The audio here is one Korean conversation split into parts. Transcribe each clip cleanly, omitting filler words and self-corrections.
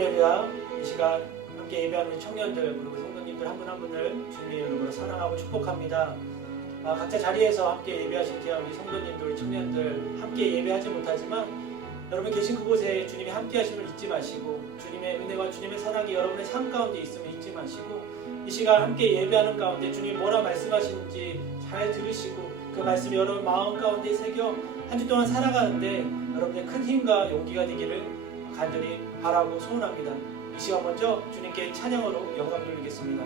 할렐루야. 이 시간 함께 예배하는 우리 청년들 그리고 성도님들 한 분 한 분을 주님의 이름으로 사랑하고 축복합니다. 각자 자리에서 함께 예배하실 때 우리 성도님들, 우리 청년들 함께 예배하지 못하지만 여러분 계신 그곳에 주님이 함께 하심을 잊지 마시고 주님의 은혜와 주님의 사랑이 여러분의 삶 가운데 있음을 잊지 마시고 이 시간 함께 예배하는 가운데 주님이 뭐라 말씀하시는지 잘 들으시고 그 말씀이 여러분 마음 가운데 새겨 한 주 동안 살아가는데 여러분의 큰 힘과 용기가 되기를 간절히 바라고 소원합니다. 이 시간 먼저 주님께 찬양으로 영광 돌리겠습니다.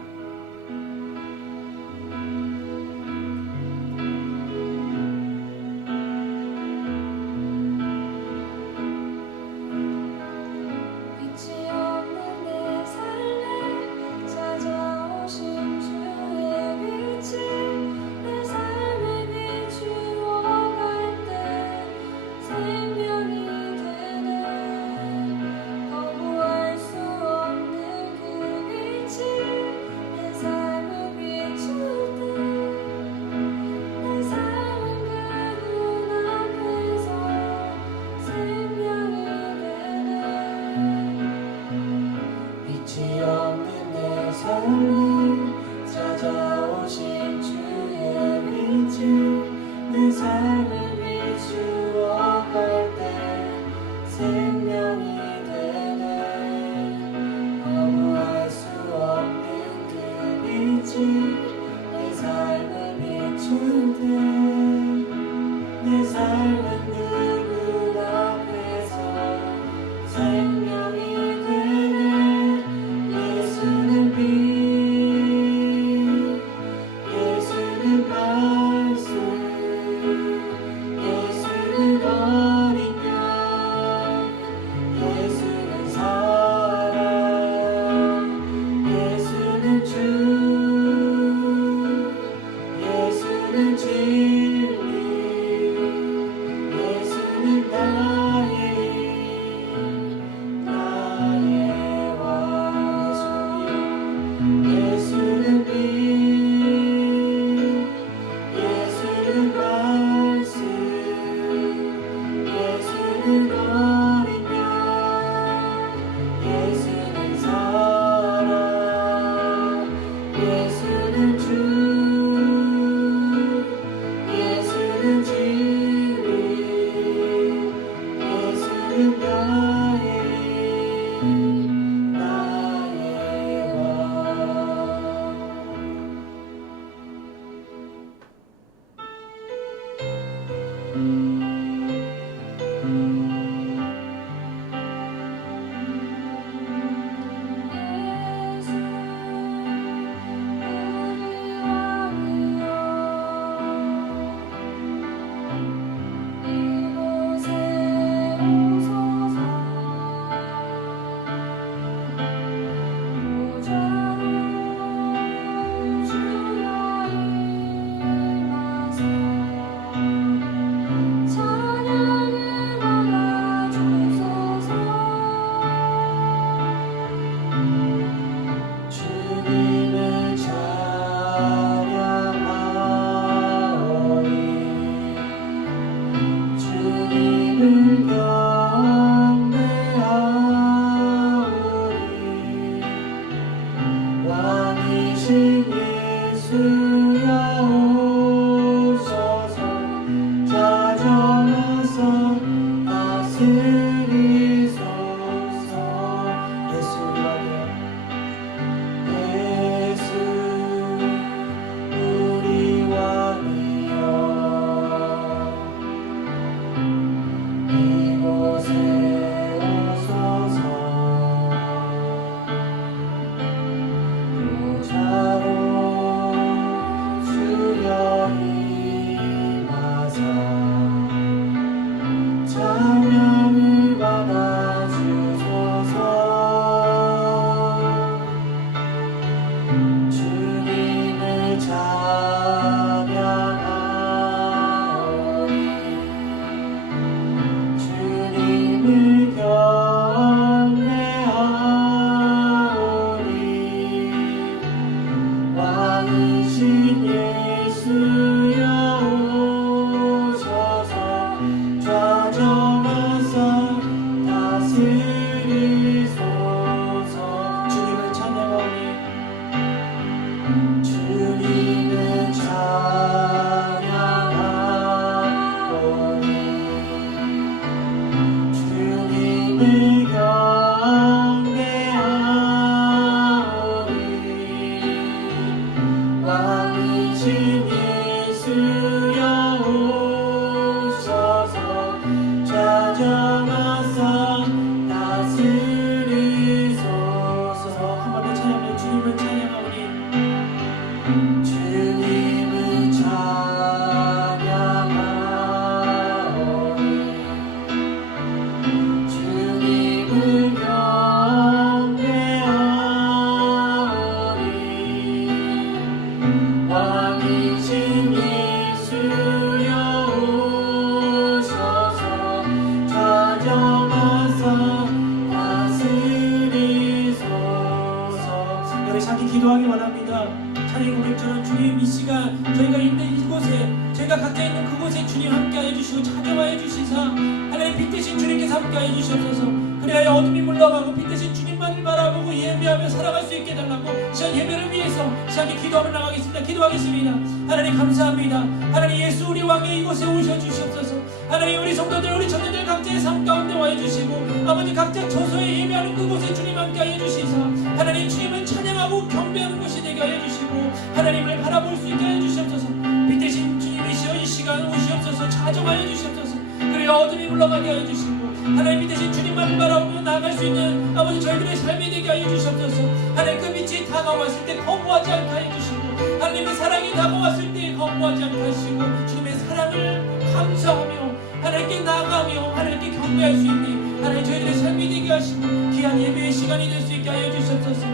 그곳에 주님 함께하여 주시고 찾아와여 주시사 하나님 빛 되신 주님께서 함께하여 주시옵소서. 그래야 어둠이 물러가고 빛 되신 주님만을 바라보고 예배하며 살아갈 수 있게 해달라고 시간 예배를 위해서 시간에 기도하며 나가겠습니다. 기도하겠습니다. 하나님 감사합니다. 하나님 예수 우리 왕의 이곳에 오셔 주시옵소서. 하나님 우리 성도들 우리 청년들 각자의 삶 가운데 와해 주시고 아버지 각자 처소에 예배하는 그곳에 주님 함께하여 주시사 하나님 주님을 찬양하고 경배하는 곳이 되게 하여 주시고 하나님을 바라볼 수 있게 하여 주시옵소서. 빛 되신 주님이시여 이 시간 오시옵소서. 자정하여 주시옵소서. 그래야 어둠이 물러가게 하여 주시고 하나님 빛 되신 주님만을 바라보며 나아갈 수 있는 아버지 저희들의 삶이 되게 하여 주시옵소서. 하나님 그 빛이 다가왔을 때 거부하지 않게 하여 주시고 하나님의 사랑이 다가왔을 때 거부하지 않게 하시고 주님의 사랑을 감사하며 하나님께 나아가며 하나님께 경배할 수 있는 하나님 저희들의 삶이 되게 하시고 귀한 예배의 시간이 될 수 있게 하여 주시옵소서.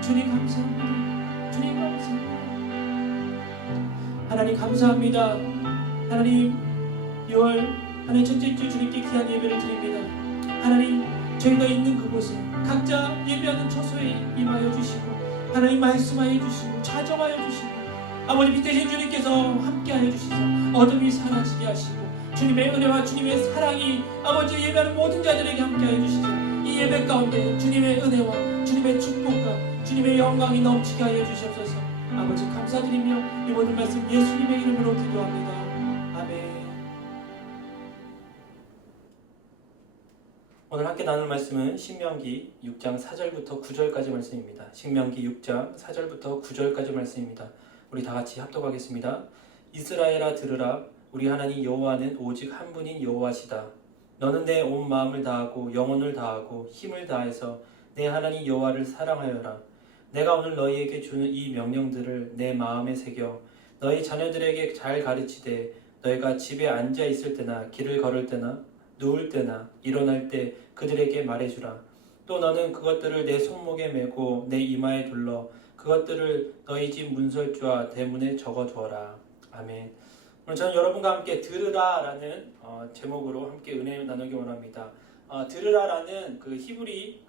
주님 감사합니다. 주님 감사합니다. 하나님 감사합니다. 하나님 6월 하나님 첫째 주 주님께 귀한 예배를 드립니다. 하나님 저희가 있는 그곳에 각자 예배하는 처소에 임하여 주시고 하나님 말씀하여 주시고 자정하여 주시고 아버지 빛 되신 주님께서 함께하여 주시고 어둠이 사라지게 하시고 주님의 은혜와 주님의 사랑이 아버지 예배하는 모든 자들에게 함께하여 주시고 이 예배 가운데 주님의 은혜와 주님의 축복과 주님의 영광이 넘치게 하여 주시옵소서. 아버지 감사드리며 이 모든 말씀 예수님의 이름으로 기도합니다. 오늘 함께 나눌 말씀은 신명기 6장 4절부터 9절까지 말씀입니다. 신명기 6장 4절부터 9절까지 말씀입니다. 우리 다 같이 합독하겠습니다. 이스라엘아 들으라. 우리 하나님 여호와는 오직 한 분인 여호와시다. 너는 내 온 마음을 다하고 영혼을 다하고 힘을 다해서 내 하나님 여호와를 사랑하여라. 내가 오늘 너희에게 주는 이 명령들을 내 마음에 새겨 너희 자녀들에게 잘 가르치되 너희가 집에 앉아 있을 때나 길을 걸을 때나 누울 때나 일어날 때 그들에게 말해주라. 또 너는 그것들을 내 손목에 메고 내 이마에 둘러 그것들을 너희 집 문설주와 대문에 적어두어라. 아멘. 오늘 저는 여러분과 함께 들으라라는 제목으로 함께 은혜 나누기 원합니다. 들으라라는 그 히브리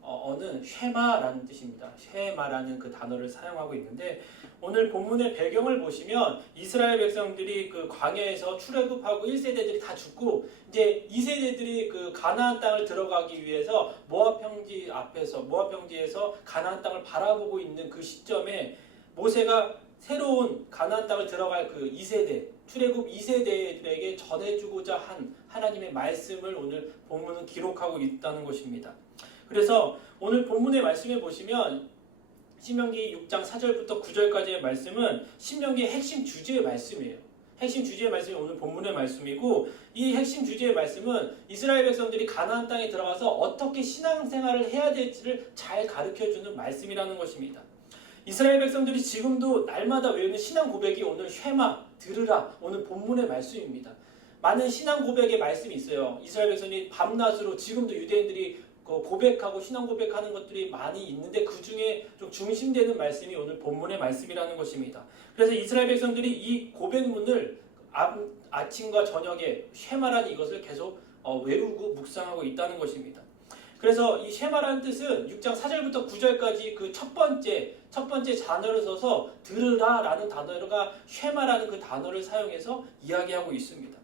어는 쉐마라는 뜻입니다. 쉐마라는 그 단어를 사용하고 있는데 오늘 본문의 배경을 보시면 이스라엘 백성들이 그 광야에서 출애굽하고 1세대들이 다 죽고 이제 2세대들이 그 가나안 땅을 들어가기 위해서 모압 평지에서 가나안 땅을 바라보고 있는 그 시점에 모세가 새로운 가나안 땅을 들어갈 그 2세대 출애굽 2세대들에게 전해주고자 한 하나님의 말씀을 오늘 본문은 기록하고 있다는 것입니다. 그래서 오늘 본문의 말씀에 보시면 신명기 6장 4절부터 9절까지의 말씀은 신명기의 핵심 주제의 말씀이에요. 핵심 주제의 말씀이 오늘 본문의 말씀이고 이 핵심 주제의 말씀은 이스라엘 백성들이 가나안 땅에 들어가서 어떻게 신앙생활을 해야 될지를 잘 가르쳐주는 말씀이라는 것입니다. 이스라엘 백성들이 지금도 날마다 외우는 신앙 고백이 오늘 쉐마, 들으라 오늘 본문의 말씀입니다. 많은 신앙 고백의 말씀이 있어요. 이스라엘 백성이 밤낮으로 지금도 유대인들이 고백하고 신앙 고백하는 것들이 많이 있는데 그 중에 좀 중심되는 말씀이 오늘 본문의 말씀이라는 것입니다. 그래서 이스라엘 백성들이 이 고백문을 아침과 저녁에 쉐마라는 이것을 계속 외우고 묵상하고 있다는 것입니다. 그래서 이 쉐마라는 뜻은 6장 4절부터 9절까지 그 첫 번째 단어를 써서 들으라라는 단어가 쉐마라는 그 단어를 사용해서 이야기하고 있습니다.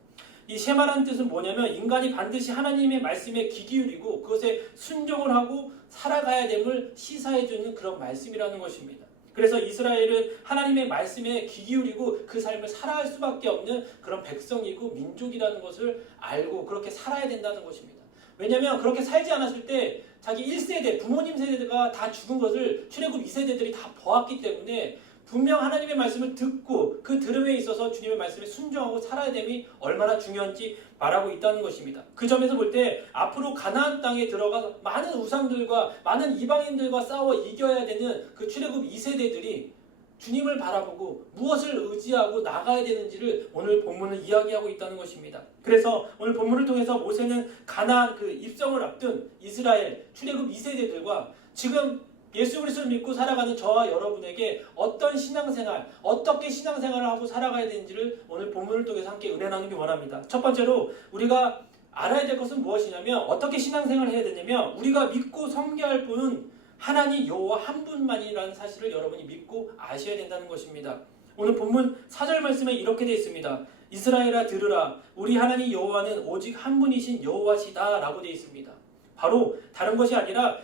이 쉐마라는 뜻은 뭐냐면 인간이 반드시 하나님의 말씀에 귀 기울이고 그것에 순종을 하고 살아가야 됨을 시사해주는 그런 말씀이라는 것입니다. 그래서 이스라엘은 하나님의 말씀에 귀 기울이고 그 삶을 살아갈 수밖에 없는 그런 백성이고 민족이라는 것을 알고 그렇게 살아야 된다는 것입니다. 왜냐하면 그렇게 살지 않았을 때 자기 1세대 부모님 세대가 다 죽은 것을 출애굽 2세대들이 다 보았기 때문에 분명 하나님의 말씀을 듣고 그 들음에 있어서 주님의 말씀에 순종하고 살아야 됨이 얼마나 중요한지 말하고 있다는 것입니다. 그 점에서 볼 때 앞으로 가나안 땅에 들어가 많은 우상들과 많은 이방인들과 싸워 이겨야 되는 그 출애굽 2세대들이 주님을 바라보고 무엇을 의지하고 나가야 되는지를 오늘 본문은 이야기하고 있다는 것입니다. 그래서 오늘 본문을 통해서 모세는 가나안 그 입성을 앞둔 이스라엘 출애굽 2세대들과 지금 예수 그리스도를 믿고 살아가는 저와 여러분에게 어떤 신앙생활, 어떻게 신앙생활을 하고 살아가야 되는지를 오늘 본문을 통해서 함께 은혜 나누기 원합니다. 첫 번째로 우리가 알아야 될 것은 무엇이냐면 어떻게 신앙생활을 해야 되냐면 우리가 믿고 섬겨할 분은 하나님 여호와 한 분만이라는 사실을 여러분이 믿고 아셔야 된다는 것입니다. 오늘 본문 4절 말씀에 이렇게 되어 있습니다. 이스라엘아 들으라 우리 하나님 여호와는 오직 한 분이신 여호와시다 라고 되어 있습니다. 바로 다른 것이 아니라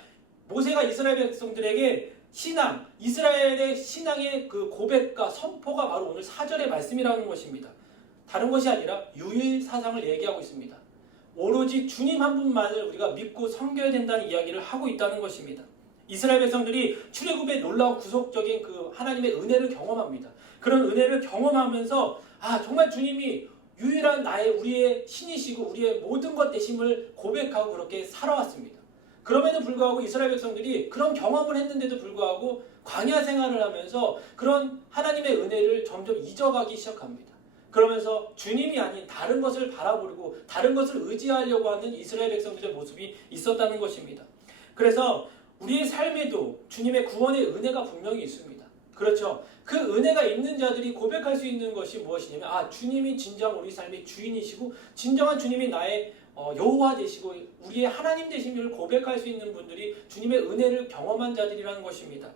모세가 이스라엘 백성들에게 신앙, 이스라엘의 신앙의 그 고백과 선포가 바로 오늘 4절의 말씀이라는 것입니다. 다른 것이 아니라 유일 사상을 얘기하고 있습니다. 오로지 주님 한 분만을 우리가 믿고 섬겨야 된다는 이야기를 하고 있다는 것입니다. 이스라엘 백성들이 출애굽의 놀라운 구속적인 그 하나님의 은혜를 경험합니다. 그런 은혜를 경험하면서 정말 주님이 유일한 우리의 신이시고 우리의 모든 것 되심을 고백하고 그렇게 살아왔습니다. 그럼에도 불구하고 이스라엘 백성들이 그런 경험을 했는데도 불구하고 광야 생활을 하면서 그런 하나님의 은혜를 점점 잊어가기 시작합니다. 그러면서 주님이 아닌 다른 것을 바라보고 다른 것을 의지하려고 하는 이스라엘 백성들의 모습이 있었다는 것입니다. 그래서 우리의 삶에도 주님의 구원의 은혜가 분명히 있습니다. 그렇죠. 그 은혜가 있는 자들이 고백할 수 있는 것이 무엇이냐면 주님이 진정 우리 삶의 주인이시고 진정한 주님이 나의 여호와 되시고 우리의 하나님 되심을 고백할 수 있는 분들이 주님의 은혜를 경험한 자들이라는 것입니다.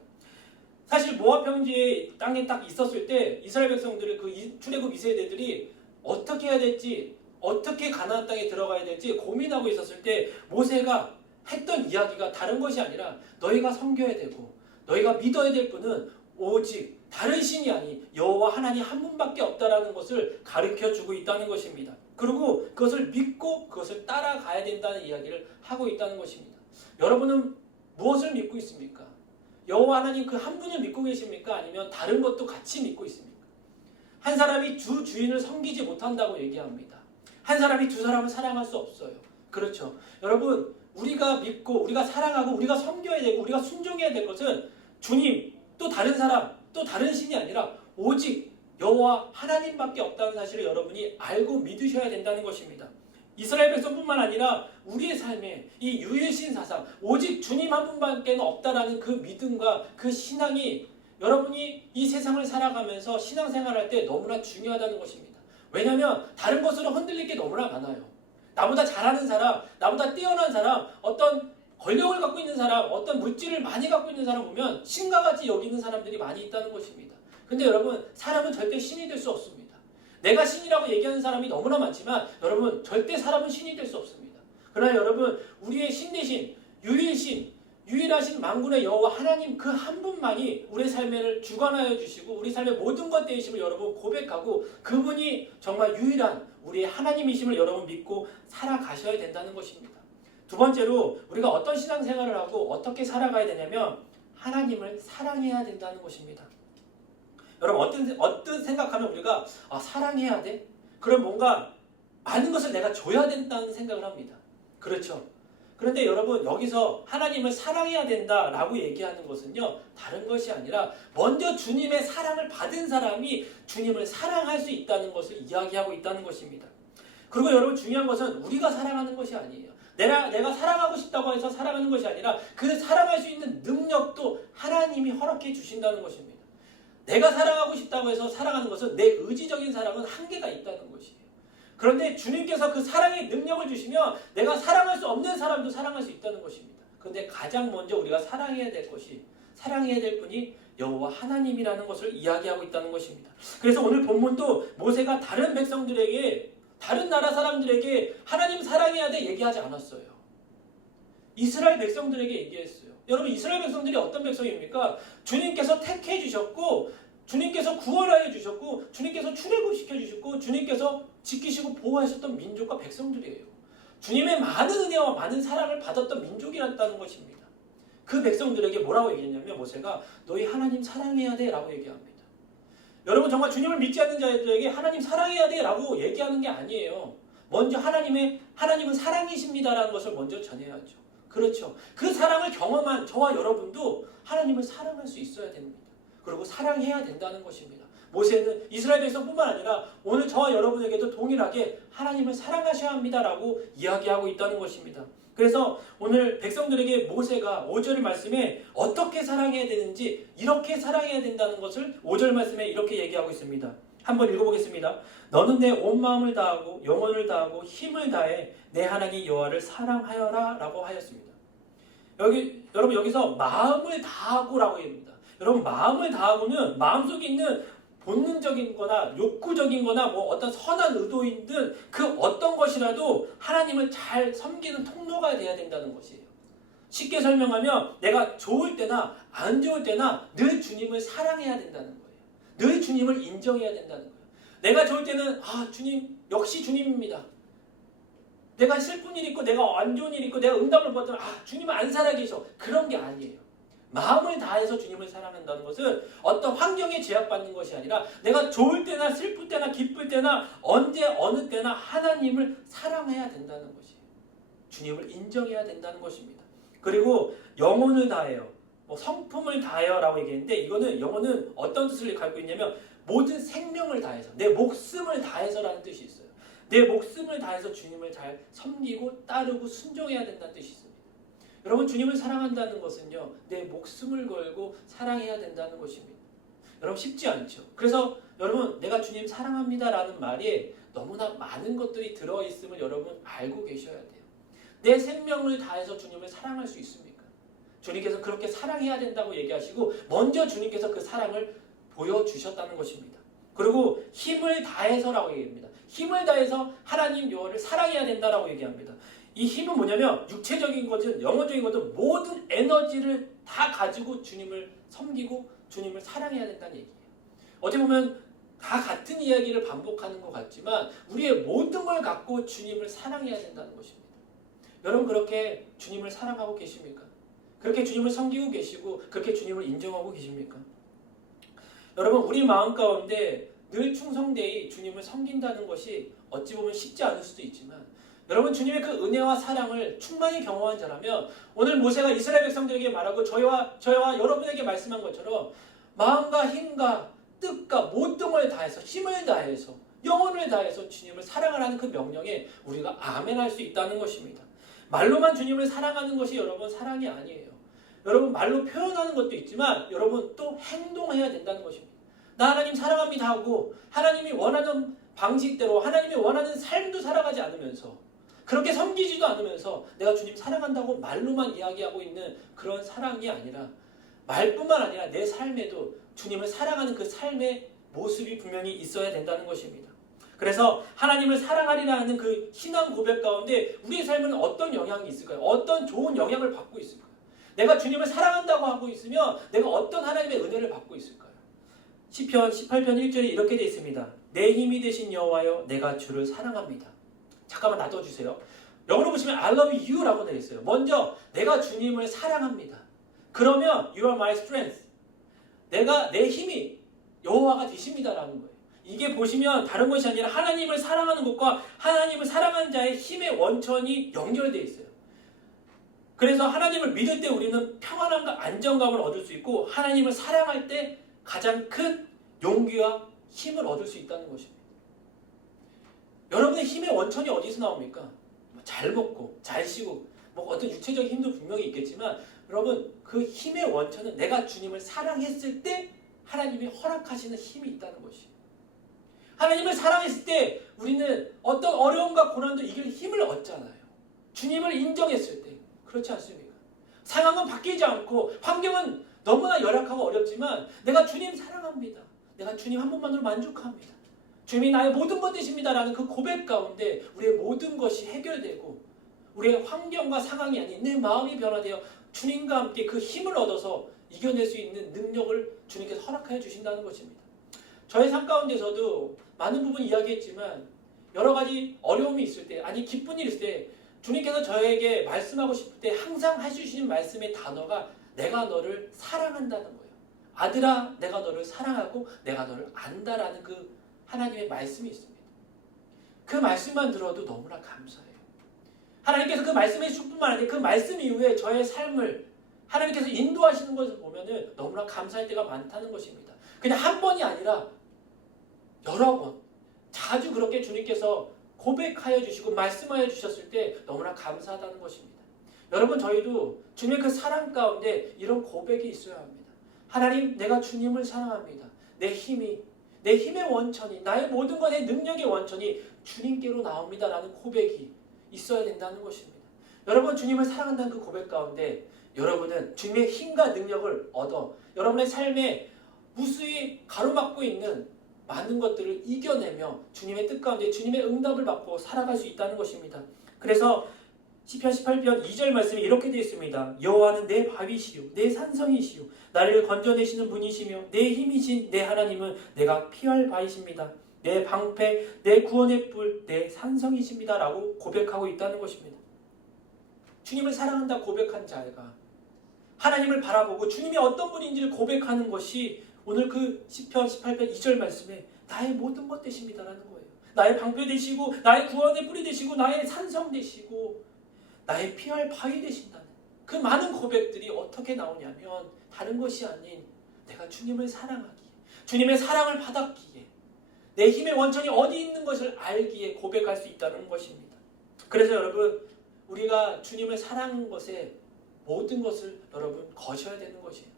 사실 모압 평지의 땅에 딱 있었을 때 이스라엘 백성들의 그 출애굽 2세대들이 어떻게 해야 될지 어떻게 가나안 땅에 들어가야 될지 고민하고 있었을 때 모세가 했던 이야기가 다른 것이 아니라 너희가 섬겨야 되고 너희가 믿어야 될 분은 오직 다른 신이 아닌 여호와 하나님 한 분밖에 없다라는 것을 가르쳐주고 있다는 것입니다. 그리고 그것을 믿고 그것을 따라가야 된다는 이야기를 하고 있다는 것입니다. 여러분은 무엇을 믿고 있습니까? 여호와 하나님 그 한 분을 믿고 계십니까? 아니면 다른 것도 같이 믿고 있습니까? 한 사람이 주 주인을 섬기지 못한다고 얘기합니다. 한 사람이 두 사람을 사랑할 수 없어요. 그렇죠. 여러분 우리가 믿고 우리가 사랑하고 우리가 섬겨야 되고 우리가 순종해야 될 것은 주님 또 다른 사람 또 다른 신이 아니라 오직 여호와 하나님밖에 없다는 사실을 여러분이 알고 믿으셔야 된다는 것입니다. 이스라엘 백성뿐만 아니라 우리의 삶에 이 유일신 사상 오직 주님 한 분밖에 없다라는 그 믿음과 그 신앙이 여러분이 이 세상을 살아가면서 신앙생활할 때 너무나 중요하다는 것입니다. 왜냐하면 다른 것으로 흔들릴 게 너무나 많아요. 나보다 잘하는 사람, 나보다 뛰어난 사람, 어떤 권력을 갖고 있는 사람, 어떤 물질을 많이 갖고 있는 사람 보면 신과 같이 여기는 사람들이 많이 있다는 것입니다. 근데 여러분 사람은 절대 신이 될 수 없습니다. 내가 신이라고 얘기하는 사람이 너무나 많지만 여러분 절대 사람은 신이 될 수 없습니다. 그러나 여러분 우리의 신 대신 유일하신 만군의 여호와 하나님 그 한 분만이 우리의 삶을 주관하여 주시고 우리 삶의 모든 것 되심을 여러분 고백하고 그분이 정말 유일한 우리의 하나님이심을 여러분 믿고 살아가셔야 된다는 것입니다. 두 번째로 우리가 어떤 신앙생활을 하고 어떻게 살아가야 되냐면 하나님을 사랑해야 된다는 것입니다. 여러분 어떤 생각하면 우리가 사랑해야 돼? 그럼 뭔가 많은 것을 내가 줘야 된다는 생각을 합니다. 그렇죠. 그런데 여러분 여기서 하나님을 사랑해야 된다라고 얘기하는 것은요 다른 것이 아니라 먼저 주님의 사랑을 받은 사람이 주님을 사랑할 수 있다는 것을 이야기하고 있다는 것입니다. 그리고 여러분 중요한 것은 우리가 사랑하는 것이 아니에요. 내가 사랑하고 싶다고 해서 사랑하는 것이 아니라 그 사랑할 수 있는 능력도 하나님이 허락해 주신다는 것입니다. 내가 사랑하고 싶다고 해서 사랑하는 것은 내 의지적인 사랑은 한계가 있다는 것이에요. 그런데 주님께서 그 사랑의 능력을 주시면 내가 사랑할 수 없는 사람도 사랑할 수 있다는 것입니다. 그런데 가장 먼저 우리가 사랑해야 될 분이 여호와 하나님이라는 것을 이야기하고 있다는 것입니다. 그래서 오늘 본문도 모세가 다른 백성들에게 다른 나라 사람들에게 하나님 사랑해야 돼 얘기하지 않았어요. 이스라엘 백성들에게 얘기했어요. 여러분 이스라엘 백성들이 어떤 백성입니까? 주님께서 택해 주셨고 주님께서 구원하여 주셨고 주님께서 출애굽시켜 주셨고 주님께서 지키시고 보호하셨던 민족과 백성들이에요. 주님의 많은 은혜와 많은 사랑을 받았던 민족이란다는 것입니다. 그 백성들에게 뭐라고 얘기했냐면 모세가 너희 하나님 사랑해야 돼 라고 얘기합니다. 여러분 정말 주님을 믿지 않는 자들에게 하나님 사랑해야 돼 라고 얘기하는 게 아니에요. 먼저 하나님은 사랑이십니다라는 것을 먼저 전해야죠. 그렇죠. 그 사랑을 경험한 저와 여러분도 하나님을 사랑할 수 있어야 됩니다. 그리고 사랑해야 된다는 것입니다. 모세는 이스라엘 백성뿐만 아니라 오늘 저와 여러분에게도 동일하게 하나님을 사랑하셔야 합니다라고 이야기하고 있다는 것입니다. 그래서 오늘 백성들에게 모세가 5절 말씀에 어떻게 사랑해야 되는지 이렇게 사랑해야 된다는 것을 5절 말씀에 이렇게 얘기하고 있습니다. 한번 읽어보겠습니다. 너는 내 온 마음을 다하고 영혼을 다하고 힘을 다해 내 하나님 여호와를 사랑하여라 라고 하였습니다. 여러분 여기서 마음을 다하고 라고 합니다. 여러분 마음을 다하고는 마음속에 있는 본능적인 거나 욕구적인 거나 뭐 어떤 선한 의도이든 그 어떤 것이라도 하나님을 잘 섬기는 통로가 돼야 된다는 것이에요. 쉽게 설명하면 내가 좋을 때나 안 좋을 때나 늘 주님을 사랑해야 된다는 거예요. 늘 주님을 인정해야 된다는 거예요. 내가 좋을 때는 주님 역시 주님입니다. 내가 슬픈 일 있고 내가 안 좋은 일 있고 내가 응답을 못 받으면 주님은 안 살아계셔. 그런 게 아니에요. 마음을 다해서 주님을 사랑한다는 것은 어떤 환경에 제약받는 것이 아니라 내가 좋을 때나 슬플 때나 기쁠 때나 언제 어느 때나 하나님을 사랑해야 된다는 것이에요. 주님을 인정해야 된다는 것입니다. 그리고 영혼을 다해요. 성품을 다해요 라고 얘기했는데 이거는 영혼은 어떤 뜻을 갖고 있냐면 모든 생명을 다해서 내 목숨을 다해서 라는 뜻이 있어요. 내 목숨을 다해서 주님을 잘 섬기고 따르고 순종해야 된다는 뜻이 있습니다. 여러분 주님을 사랑한다는 것은요 내 목숨을 걸고 사랑해야 된다는 것입니다. 여러분 쉽지 않죠. 그래서 여러분 내가 주님 사랑합니다 라는 말에 너무나 많은 것들이 들어있음을 여러분 알고 계셔야 돼요. 내 생명을 다해서 주님을 사랑할 수 있습니까? 주님께서 그렇게 사랑해야 된다고 얘기하시고 먼저 주님께서 그 사랑을 보여주셨다는 것입니다. 그리고 힘을 다해서라고 얘기합니다. 힘을 다해서 하나님 여호와를 사랑해야 된다라고 얘기합니다. 이 힘은 뭐냐면 육체적인 거든 영혼적인 거든 모든 에너지를 다 가지고 주님을 섬기고 주님을 사랑해야 된다는 얘기예요. 어떻게 보면 다 같은 이야기를 반복하는 것 같지만 우리의 모든 걸 갖고 주님을 사랑해야 된다는 것입니다. 여러분 그렇게 주님을 사랑하고 계십니까? 그렇게 주님을 섬기고 계시고 그렇게 주님을 인정하고 계십니까? 여러분 우리 마음 가운데 늘 충성되이 주님을 섬긴다는 것이 어찌 보면 쉽지 않을 수도 있지만 여러분 주님의 그 은혜와 사랑을 충만히 경험한 자라면 오늘 모세가 이스라엘 백성들에게 말하고 저와 여러분에게 말씀한 것처럼 마음과 힘과 뜻과 모든 걸 다해서 힘을 다해서 영혼을 다해서 주님을 사랑하라는 그 명령에 우리가 아멘할 수 있다는 것입니다. 말로만 주님을 사랑하는 것이 여러분 사랑이 아니에요. 여러분 말로 표현하는 것도 있지만 여러분 또 행동해야 된다는 것입니다. 나 하나님 사랑합니다 하고 하나님이 원하는 방식대로 하나님이 원하는 삶도 살아가지 않으면서 그렇게 섬기지도 않으면서 내가 주님 사랑한다고 말로만 이야기하고 있는 그런 사랑이 아니라 말뿐만 아니라 내 삶에도 주님을 사랑하는 그 삶의 모습이 분명히 있어야 된다는 것입니다. 그래서 하나님을 사랑하리라 하는 그 신앙 고백 가운데 우리의 삶은 어떤 영향이 있을까요? 어떤 좋은 영향을 받고 있을까요? 내가 주님을 사랑한다고 하고 있으면 내가 어떤 하나님의 은혜를 받고 있을까요? 시편 18편 1절에 이렇게 되어 있습니다. 내 힘이 되신 여호와여 내가 주를 사랑합니다. 잠깐만 놔둬주세요. 영어로 보시면 I love you 라고 되어 있어요. 먼저 내가 주님을 사랑합니다. 그러면 you are my strength. 내 힘이 여호와가 되십니다 라는 거예요. 이게 보시면 다른 것이 아니라 하나님을 사랑하는 것과 하나님을 사랑하는 자의 힘의 원천이 연결되어 있어요. 그래서 하나님을 믿을 때 우리는 평안함과 안정감을 얻을 수 있고 하나님을 사랑할 때 가장 큰 용기와 힘을 얻을 수 있다는 것입니다. 여러분의 힘의 원천이 어디서 나옵니까? 잘 먹고 잘 쉬고 어떤 육체적인 힘도 분명히 있겠지만 여러분 그 힘의 원천은 내가 주님을 사랑했을 때 하나님이 허락하시는 힘이 있다는 것이에요. 하나님을 사랑했을 때 우리는 어떤 어려움과 고난도 이길 힘을 얻잖아요. 주님을 인정했을 때. 그렇지 않습니까? 상황은 바뀌지 않고 환경은 너무나 열악하고 어렵지만 내가 주님 사랑합니다. 내가 주님 한 분만으로 만족합니다. 주님이 나의 모든 것 되십니다 라는 그 고백 가운데 우리의 모든 것이 해결되고 우리의 환경과 상황이 아닌 내 마음이 변화되어 주님과 함께 그 힘을 얻어서 이겨낼 수 있는 능력을 주님께서 허락하여 주신다는 것입니다. 저의 삶 가운데서도 많은 부분 이야기했지만 여러 가지 어려움이 있을 때 아니 기쁜 일이 있을 때 주님께서 저에게 말씀하고 싶을 때 항상 해주시는 말씀의 단어가 내가 너를 사랑한다는 거예요. 아들아 내가 너를 사랑하고 내가 너를 안다라는 그 하나님의 말씀이 있습니다. 그 말씀만 들어도 너무나 감사해요. 하나님께서 그 말씀해 주실 뿐만 아니라 그 말씀 이후에 저의 삶을 하나님께서 인도하시는 것을 보면 너무나 감사할 때가 많다는 것입니다. 그냥 한 번이 아니라 여러 번 자주 그렇게 주님께서 고백하여 주시고 말씀하여 주셨을 때 너무나 감사하다는 것입니다. 여러분 저희도 주님의 그 사랑 가운데 이런 고백이 있어야 합니다. 하나님 내가 주님을 사랑합니다. 내 힘의 원천이 나의 모든 것의 능력의 원천이 주님께로 나옵니다 라는 고백이 있어야 된다는 것입니다. 여러분 주님을 사랑한다는 그 고백 가운데 여러분은 주님의 힘과 능력을 얻어 여러분의 삶에 무수히 가로막고 있는 많은 것들을 이겨내며 주님의 뜻 가운데 주님의 응답을 받고 살아갈 수 있다는 것입니다. 그래서 시편 18편 2절 말씀이 이렇게 되어 있습니다. 여호와는 내 바위시요 내 산성이시요 나를 건져내시는 분이시며 내 힘이신 내 하나님은 내가 피할 바이십니다. 내 방패, 내 구원의 뿔, 내 산성이십니다. 라고 고백하고 있다는 것입니다. 주님을 사랑한다 고백한 자가 하나님을 바라보고 주님이 어떤 분인지를 고백하는 것이 오늘 그 시편 18편 2절 말씀에 나의 모든 것 되십니다라는 거예요. 나의 방패 되시고 나의 구원의 뿔이 되시고 나의 산성 되시고 나의 피할 바위 되신다는 그 많은 고백들이 어떻게 나오냐면 다른 것이 아닌 내가 주님을 사랑하기에 주님의 사랑을 받았기에 내 힘의 원천이 어디 있는 것을 알기에 고백할 수 있다는 것입니다. 그래서 여러분 우리가 주님을 사랑하는 것에 모든 것을 여러분 거셔야 되는 것이에요.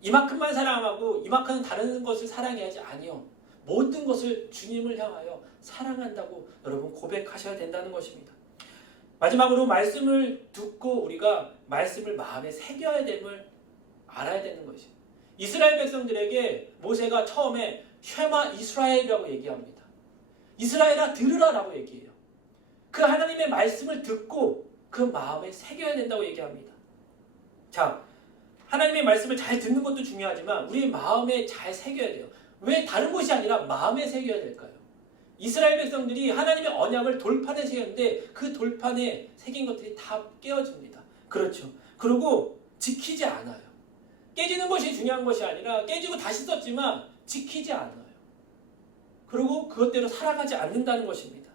이만큼만 사랑하고 이만큼 다른 것을 사랑해야지 아니요. 모든 것을 주님을 향하여 사랑한다고 여러분 고백하셔야 된다는 것입니다. 마지막으로 말씀을 듣고 우리가 말씀을 마음에 새겨야 됨을 알아야 되는 것이에요. 이스라엘 백성들에게 모세가 처음에 쉐마 이스라엘이라고 얘기합니다. 이스라엘아 들으라라고 얘기해요. 그 하나님의 말씀을 듣고 그 마음에 새겨야 된다고 얘기합니다. 자, 하나님의 말씀을 잘 듣는 것도 중요하지만 우리 마음에 잘 새겨야 돼요. 왜 다른 것이 아니라 마음에 새겨야 될까요? 이스라엘 백성들이 하나님의 언약을 돌판에 새겼는데 그 돌판에 새긴 것들이 다 깨어집니다. 그렇죠. 그리고 지키지 않아요. 깨지는 것이 중요한 것이 아니라 깨지고 다시 썼지만 지키지 않아요. 그리고 그것대로 살아가지 않는다는 것입니다.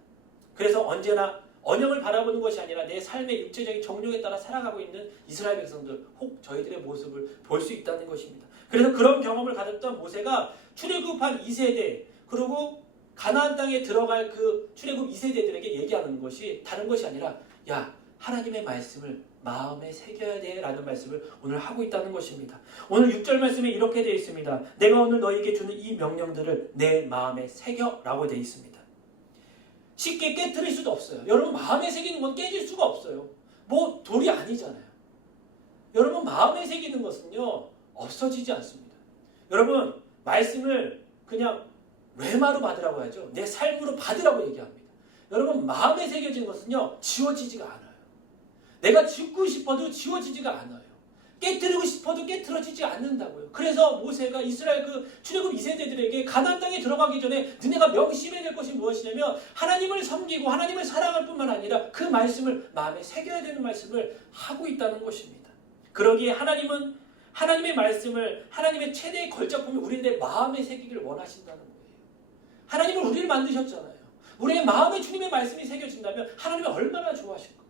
그래서 언제나 언약을 바라보는 것이 아니라 내 삶의 육체적인 정욕에 따라 살아가고 있는 이스라엘 백성들 혹 저희들의 모습을 볼 수 있다는 것입니다. 그래서 그런 경험을 가졌던 모세가 출애굽한 2세대 그리고 가나안 땅에 들어갈 그 출애굽 2세대들에게 얘기하는 것이 다른 것이 아니라 야 하나님의 말씀을 마음에 새겨야 돼 라는 말씀을 오늘 하고 있다는 것입니다. 오늘 6절 말씀에 이렇게 되어 있습니다. 내가 오늘 너희에게 주는 이 명령들을 내 마음에 새겨 라고 되어 있습니다. 쉽게 깨트릴 수도 없어요. 여러분 마음에 새기는 건 깨질 수가 없어요. 뭐 돌이 아니잖아요. 여러분 마음에 새기는 것은요 없어지지 않습니다. 여러분 말씀을 그냥 뇌마로 받으라고 하죠. 내 삶으로 받으라고 얘기합니다. 여러분 마음에 새겨진 것은요 지워지지가 않아요. 내가 지우고 싶어도 지워지지가 않아요. 깨트리고 싶어도 깨트려지지 않는다고요. 그래서 모세가 이스라엘 그 출애굽 2세대들에게 가나안 땅에 들어가기 전에 너네가 명심해야 될 것이 무엇이냐면 하나님을 섬기고 하나님을 사랑할 뿐만 아니라 그 말씀을 마음에 새겨야 되는 말씀을 하고 있다는 것입니다. 그러기에 하나님은 하나님의 말씀을 하나님의 최대의 걸작품을 우리의 마음에 새기기를 원하신다는 거예요. 하나님은 우리를 만드셨잖아요. 우리의 마음에 주님의 말씀이 새겨진다면 하나님이 얼마나 좋아하실까.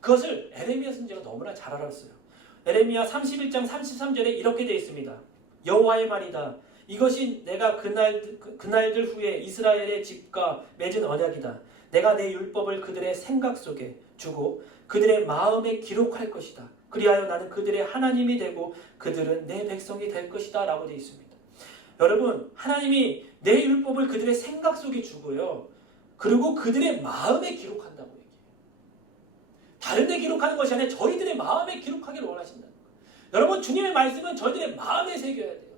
그것을 에레미야 선지자가 너무나 잘 알았어요. 에레미야 31장 33절에 이렇게 되어 있습니다. 여호와의 말이다. 이것이 내가 그날들 후에 이스라엘의 집과 맺은 언약이다. 내가 내 율법을 그들의 생각 속에 주고 그들의 마음에 기록할 것이다. 그리하여 나는 그들의 하나님이 되고 그들은 내 백성이 될 것이다 라고 되어 있습니다. 여러분 하나님이 내 율법을 그들의 생각 속에 주고요. 그리고 그들의 마음에 기록한다고 얘기해요. 다른 데 기록하는 것이 아니라 저희들의 마음에 기록하기를 원하신다는 거예요. 여러분 주님의 말씀은 저희들의 마음에 새겨야 돼요.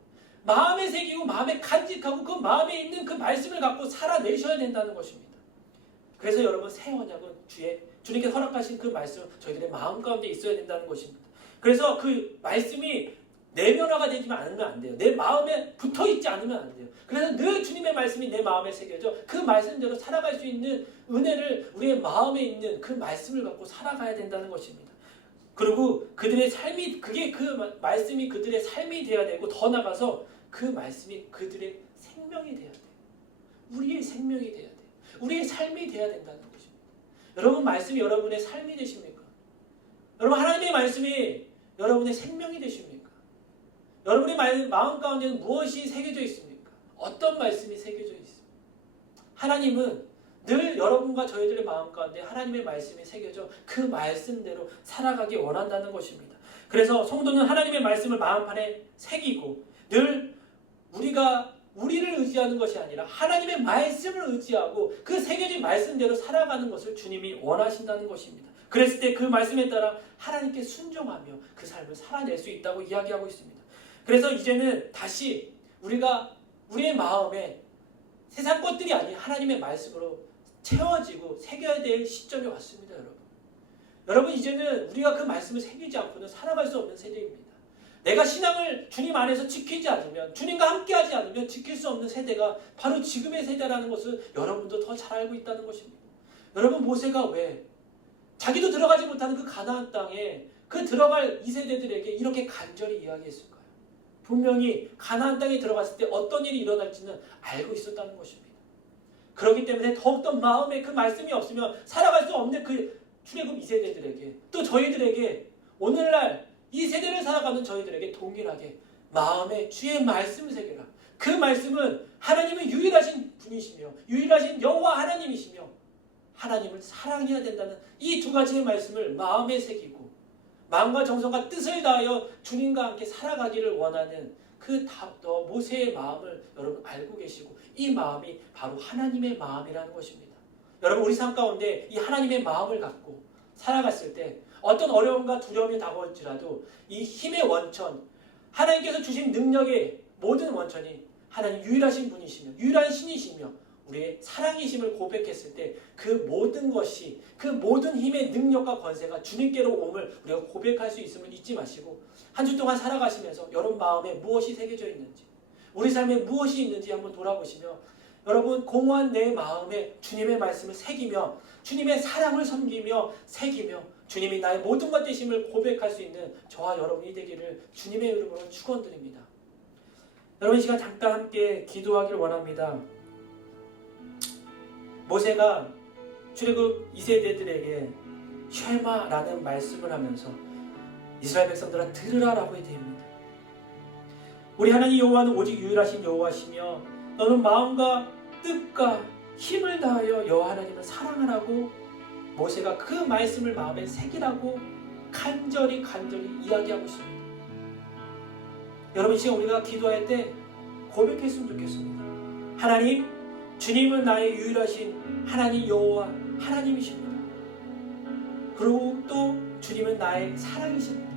마음에 새기고 마음에 간직하고 그 마음에 있는 그 말씀을 갖고 살아내셔야 된다는 것입니다. 그래서 여러분 새 언약은 주님께 허락하신 그 말씀 저희들의 마음 가운데 있어야 된다는 것입니다. 그래서 그 말씀이 내면화가 되지 않으면 안 돼요. 내 마음에 붙어있지 않으면 안 돼요. 그래서 늘 주님의 말씀이 내 마음에 새겨져 그 말씀대로 살아갈 수 있는 은혜를 우리의 마음에 있는 그 말씀을 갖고 살아가야 된다는 것입니다. 그리고 그들의 삶이 그게 그 말씀이 그들의 삶이 되어야 되고 더 나가서 그 말씀이 그들의 생명이 되어야 돼요. 우리의 생명이 되어야 돼요. 우리의 삶이 되어야 된다는 것입니다. 여러분 말씀이 여러분의 삶이 되십니까? 여러분 하나님의 말씀이 여러분의 생명이 되십니까? 여러분의 마음 가운데는 무엇이 새겨져 있습니까? 어떤 말씀이 새겨져 있습니까? 하나님은 늘 여러분과 저희들의 마음 가운데 하나님의 말씀이 새겨져 그 말씀대로 살아가기 원한다는 것입니다. 그래서 성도는 하나님의 말씀을 마음판에 새기고 늘 우리를 의지하는 것이 아니라 하나님의 말씀을 의지하고 그 새겨진 말씀대로 살아가는 것을 주님이 원하신다는 것입니다. 그랬을 때 그 말씀에 따라 하나님께 순종하며 그 삶을 살아낼 수 있다고 이야기하고 있습니다. 그래서 이제는 다시 우리가 우리의 마음에 세상 것들이 아닌 하나님의 말씀으로 채워지고 새겨야 될 시점이 왔습니다. 여러분 이제는 우리가 그 말씀을 새기지 않고는 살아갈 수 없는 세대입니다. 내가 신앙을 주님 안에서 지키지 않으면, 주님과 함께하지 않으면 지킬 수 없는 세대가 바로 지금의 세대라는 것을 여러분도 더 잘 알고 있다는 것입니다. 여러분 모세가 왜 자기도 들어가지 못하는 그 가나안 땅에 그 들어갈 이 세대들에게 이렇게 간절히 이야기했을까요? 분명히 가나안 땅에 들어갔을 때 어떤 일이 일어날지는 알고 있었다는 것입니다. 그렇기 때문에 더욱더 마음에 그 말씀이 없으면 살아갈 수 없는 그 출애굽 2세대들에게, 또 저희들에게, 오늘날 이 세대를 살아가는 저희들에게 동일하게 마음에 주의 말씀을 새겨라. 그 말씀은 하나님은 유일하신 분이시며 유일하신 여호와 하나님이시며 하나님을 사랑해야 된다는 이 두 가지의 말씀을 마음에 새기고 마음과 정성과 뜻을 다하여 주님과 함께 살아가기를 원하는 그 모세의 마음을 여러분 알고 계시고, 이 마음이 바로 하나님의 마음이라는 것입니다. 여러분 우리 삶 가운데 이 하나님의 마음을 갖고 살아갔을 때 어떤 어려움과 두려움이 다가올지라도 이 힘의 원천, 하나님께서 주신 능력의 모든 원천이 하나님 유일하신 분이시며 유일한 신이시며 우리의 사랑이심을 고백했을 때 그 모든 것이, 그 모든 힘의 능력과 권세가 주님께로 옴을 우리가 고백할 수 있음을 잊지 마시고, 한 주 동안 살아가시면서 여러분 마음에 무엇이 새겨져 있는지, 우리 삶에 무엇이 있는지 한번 돌아보시며 여러분 공허한 내 마음에 주님의 말씀을 새기며 주님의 사랑을 섬기며 새기며 주님이 나의 모든 것 되심을 고백할 수 있는 저와 여러분이 되기를 주님의 이름으로 축원드립니다. 여러분 이 시간 잠깐 함께 기도하길 원합니다. 모세가 출애굽 2세대들에게 쉐마라는 말씀을 하면서 이스라엘 백성들아 들으라라고 되입니다. 우리 하나님 여호와는 오직 유일하신 여호와시며 너는 마음과 뜻과 힘을 다하여 여호와 하나님을 사랑하라고 모세가 그 말씀을 마음에 새기라고 간절히 이야기하고 있습니다. 여러분 이 시간 우리가 기도할 때 고백했으면 좋겠습니다. 하나님, 주님은 나의 유일하신 하나님 여호와 하나님이십니다. 그리고 또 주님은 나의 사랑이십니다.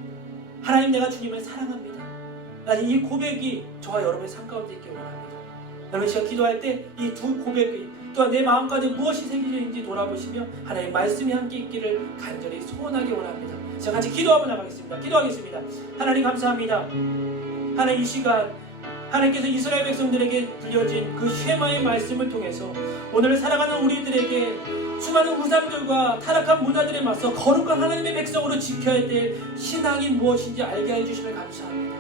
하나님, 내가 주님을 사랑합니다. 나는 이 고백이 저와 여러분의 삶 가운데 있기 원합니다. 여러분 제가 기도할 때 이 두 고백이 또한 내 마음 가운데 무엇이 새겨져 있는지 돌아보시며 하나님의 말씀이 함께 있기를 간절히 소원하기 원합니다. 제가 같이 기도하고 나가겠습니다. 기도하겠습니다. 하나님 감사합니다. 하나님 이 시간 하나님께서 이스라엘 백성들에게 들려진 그 쉐마의 말씀을 통해서 오늘 살아가는 우리들에게 수많은 우상들과 타락한 문화들에 맞서 거룩한 하나님의 백성으로 지켜야 될 신앙이 무엇인지 알게 해주심을 감사합니다.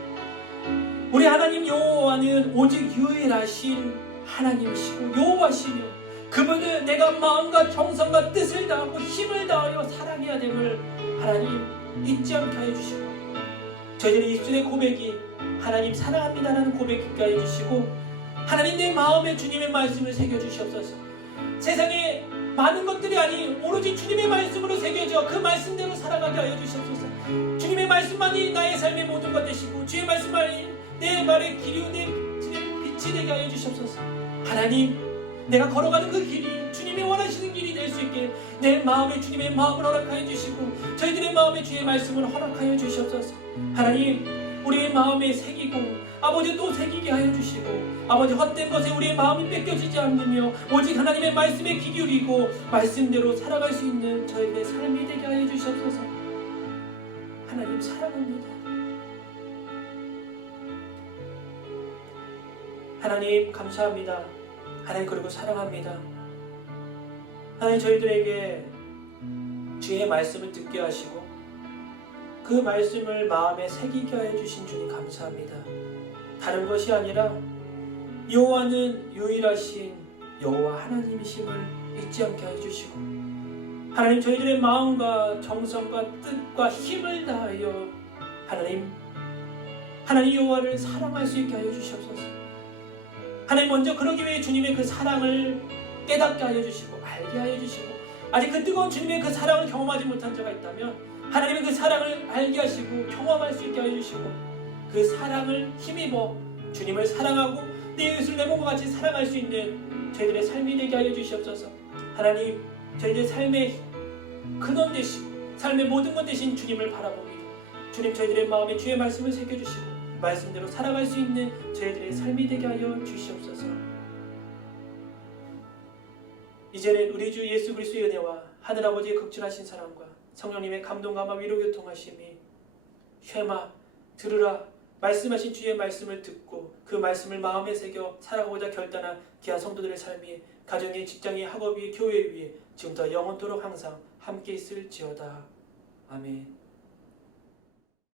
우리 하나님 여호와는 오직 유일하신 하나님이시고 여호와시며 그분은 내가 마음과 정성과 뜻을 다하고 힘을 다하여 사랑해야 됨을 하나님 잊지 않게 하여 주시고, 저희들의 입술의 고백이 하나님 사랑합니다라는 고백이 하여 주시고, 하나님 내 마음에 주님의 말씀을 새겨주시옵소서. 세상에 많은 것들이 아닌 오로지 주님의 말씀으로 새겨져 그 말씀대로 살아가게 하여 주시옵소서. 주님의 말씀만이 나의 삶의 모든 것 되시고 주의 말씀만이 내 말의 길이요 내 빛이 되게 하여 주시옵소서. 하나님, 내가 걸어가는 그 길이 주님이 원하시는 길이 될 수 있게 내 마음에 주님의 마음을 허락하여 주시고 저희들의 마음에 주의 말씀을 허락하여 주시옵소서. 하나님, 우리의 마음에 새기고 아버지 또 새기게 하여 주시고 아버지 헛된 것에 우리의 마음이 뺏겨지지 않으며 오직 하나님의 말씀에 귀 기울이고 말씀대로 살아갈 수 있는 저희들의 삶이 되게 하여 주시옵소서. 하나님 사랑합니다. 하나님 감사합니다. 하나님 그리고 사랑합니다. 하나님 저희들에게 주의 말씀을 듣게 하시고 그 말씀을 마음에 새기게 하여 주신 주님 감사합니다. 다른 것이 아니라 여호와는 유일하신 여호와 하나님이심을 잊지 않게 하여 주시고 하나님 저희들의 마음과 정성과 뜻과 힘을 다하여 하나님 여호와를 사랑할 수 있게 하여 주시옵소서. 하나님 먼저 그러기 위해 주님의 그 사랑을 깨닫게 하여 주시고 알게 하여 주시고 아직 그 뜨거운 주님의 그 사랑을 경험하지 못한 자가 있다면 하나님의 그 사랑을 알게 하시고 경험할 수 있게 하여 주시고 그 사랑을 힘입어 주님을 사랑하고 내 이웃을 내 몸과 같이 사랑할 수 있는 저희들의 삶이 되게 하여 주시옵소서. 하나님 저희들의 삶의 근원 되시고 삶의 모든 것 되신 주님을 바라봅니다. 주님 저희들의 마음에 주의 말씀을 새겨주시고 말씀대로 살아갈 수 있는 저희들의 삶이 되게 하여 주시옵소서. 이제는 우리 주 예수 그리스도의 은혜와 하늘아버지의 극진하신 사랑과 성령님의 감동감화 위로 교통하심이 쉐마 들으라 말씀하신 주의 말씀을 듣고 그 말씀을 마음에 새겨 살아가고자 결단한 귀한 성도들의 삶이 가정의 직장의 학업이 교회 위에 지금부터 영원토록 항상 함께 있을지어다. 아멘.